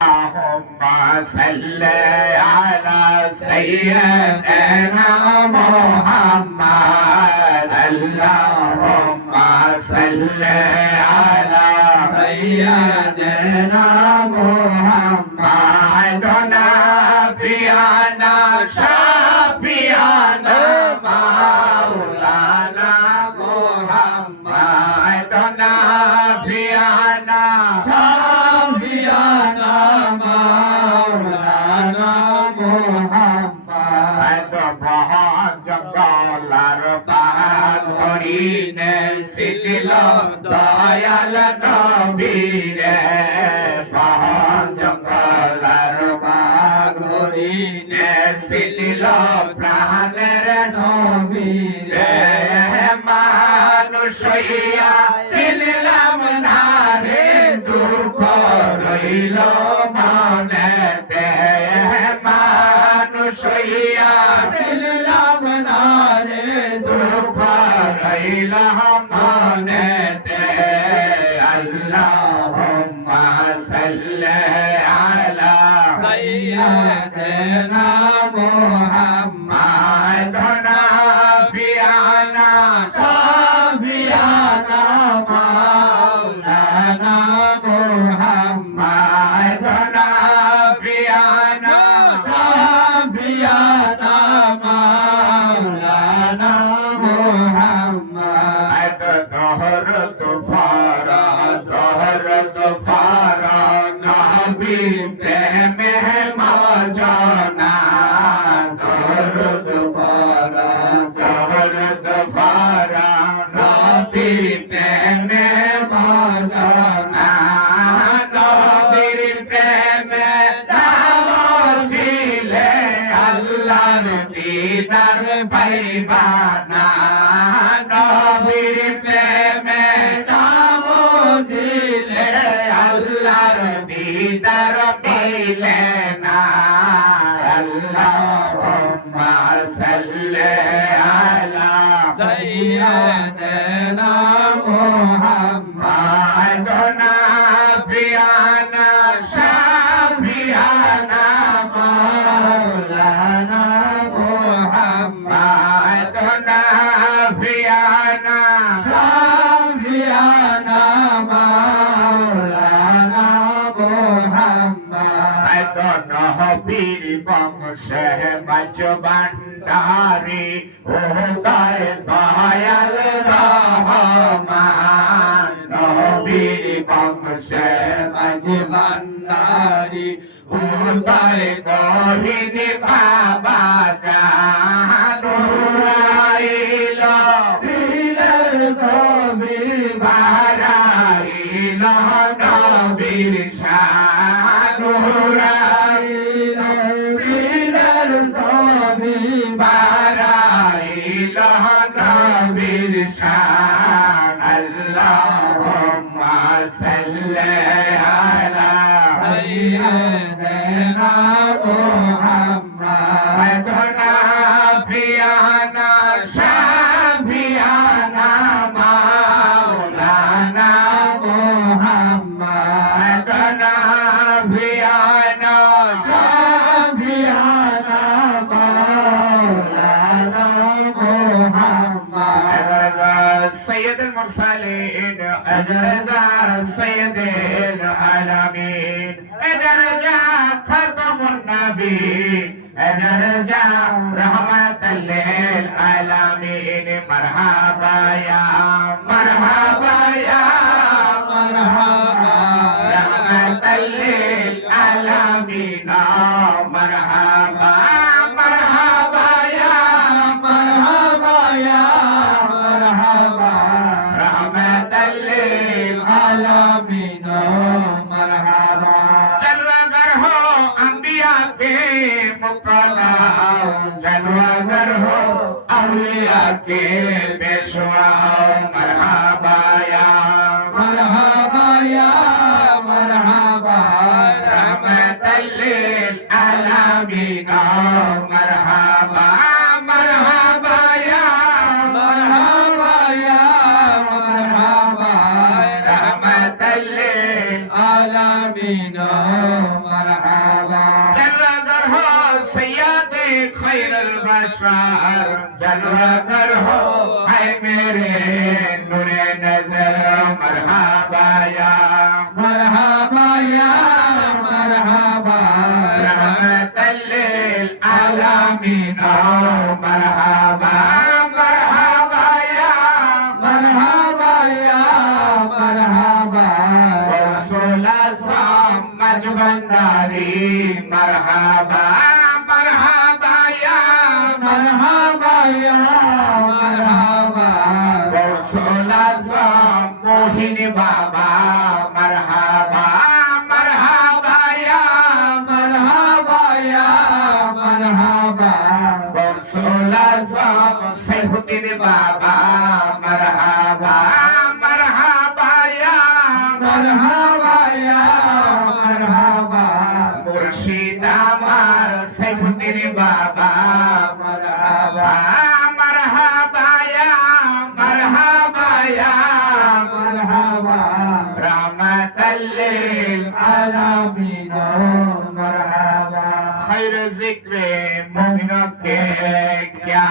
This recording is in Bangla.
اللهم صل على سيدنا محمد اللهم صل على سيدنا محمد نبينا شفيعنا مولانا محمد نبينا দয়াল নবীরে পাহাড় জঙ্গলার মাগরিনে সিলিল প্রাণের নবীরে মানুষ হইয়া চিনলাম না রে দুঃখ রইল মনেতে মানুষ হইয়া চিনলাম না রে দুঃখ রইল মনেতে আল্লাহুম্মা সাল্লি আলা সাইয়্যিদিনা মুহাম্মাদ নাবিয়ানা শাফিয়ানা মাওলানা মুহাম্মাদ নাবিয়ানা শাফিয়ানা মাওলানা মুহাম্মাদ দহর তুফারা নবী প্রেমে মজনা দহর তুফারা নবী প্রেমে মজনা নবীর প্রেমে ছিলে আল্লাহর দিদার পাইবানা নবীর প্রেমে ছিলে আল্লাহর দিদার পেলে না আল্লাহুম্মা সাল্লি আলা সাইয়্যিদিনা মুহাম্মাদ নাবিয়ানা শাফিয়ানা মাওলানা মুহাম্মাদ নাবিয়ানা শাফিয়ানা মাওলানা মুহাম্মাদ নবীর বংশে মাঝ ভান্ডারি ও দয়াল রহমান নবীর বংশে মাঝ ভান্ডারি ও গহিনী বাবা জানুরাইল দিলের ছবি বারাইল নবীর শানুরাইল দিলের ছবি বারাইল নবীর শান আল্লাহুম্মা সাল্লি আলা সাইয়্যিদিনা মুহাম্মাদ নাবিয়ানা শাফিয়ানা মাওলানা মুহাম্মাদ নাবিয়ানা শাফিয়ানা মাওলানা মুহাম্মাদ سيد المرسلين أدرجا سيد العالمين أدرجا ختم النبي أدرجا رحمة للعالمين مرحبا يا مرحبا يا مرحبا رحمة للعالمين مرحبا مرحبا يا مرحبا يا مرحبا رحمة للعالمين مرحبا जलवागर हो अंबिया के मुकद्दम जलवागर हो औलिया के पेशवा मरहबा या मरहबा या मरहबा रहमतल लिल आलमीन मरहबा मरहबा या मरहबा या मरहबा रहमतल लिल आलमीन मरहबा जलवागर हो सैयद खैरुल बशर जलवागर हो है मेरे नूरे नजर मरहबा या मरहबा या मरहबा रहमतल लिल आलमीन मरहबा मरहबा या मरहबा या मरहबा रसूला समझ भंडारी मरहबा मरहबा या मरहबा या मरहबा रसूला सम मोहिनी बाबा मरहबा मरहबा या मरहबा या मरहबा रसूला सम सैफुद्दीन बाबा मरहबा मरहबा या मरहबा या मरहबा मुर्शिद আমার सैफुद्दीन बाबा मरहबा मरहबा या मरहबा या मरहबा रहमतल लिल आलमीन मरहबा खैर जिक्र मोमिनों के क्या